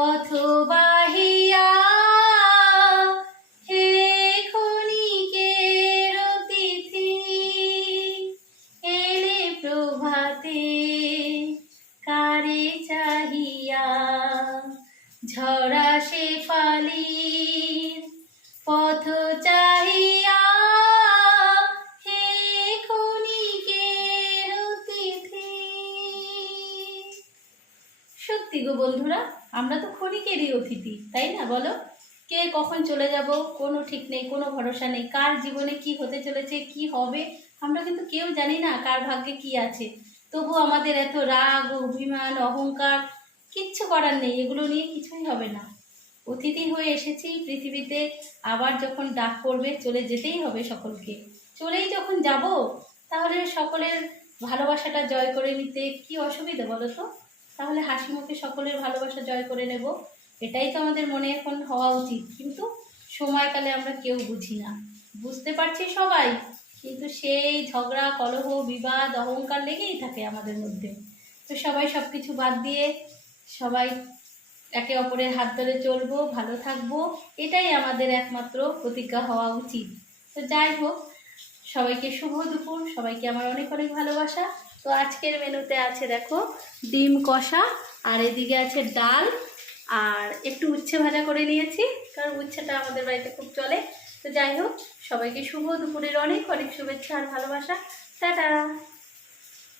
পথবাহিয়া হে ক্ষণিকের অতিথি, এলে প্রভাতে কারে চাহিয়া, ঝরা শেফালির পথ চাহিয়া হে ক্ষণিকের অতিথি। সত্যি গো বন্ধুরা, আমরা তো ক্ষণিকেরই অতিথি, তাই না বলো? কে কখন চলে যাব কোনো ঠিক নেই, কোনো ভরসা নেই। কার জীবনে কি হতে চলেছে, কি হবে, আমরা কিন্তু কেউ জানি না কার ভাগ্যে কি আছে। তবু আমাদের এত রাগ, অভিমান, অহংকার কিচ্ছু করার নেই, এগুলো নিয়ে কিছুই হবে না। অতিথি হয়ে এসেছি পৃথিবীতে, আবার যখন ডাক পড়বে চলে যেতেই হবে সকলকে। চলেই যখন যাব, তাহলে সকলের ভালোবাসাটা জয় করে নিতে কি অসুবিধা বলো তো? তাহলে হাসি মুখে সকলের ভালোবাসা জয় করে নেব, এটাই তো আমাদের মনে এখন হওয়া উচিত। কিন্তু সময়কালে আমরা কেউ বুঝি না, বুঝতে পারছি সবাই, কিন্তু সেই ঝগড়া, কলহ, বিবাদ, অহংকার লেগেই থাকে আমাদের মধ্যে। তো সবাই সব কিছু বাদ দিয়ে সবাই একে অপরের হাত ধরে চলবো, ভালো থাকবো, এটাই আমাদের একমাত্র প্রতিজ্ঞা হওয়া উচিত। তো যাই হোক, সবাইকে শুভ দুপুর, সবাইকে আমার অনেক অনেক ভালোবাসা। তো আজকের মেনুতে আছে দেখো ডিম কষা, আর এদিকে আছে ডাল, আর একটু উচ্ছে ভাজা করে নিয়েছি, কারণ উচ্ছেটা আমাদের বাড়িতে খুব চলে। তো যাই হোক, সবাইকে শুভ দুপুরের অনেক অনেক শুভেচ্ছা আর ভালোবাসা। টাটা।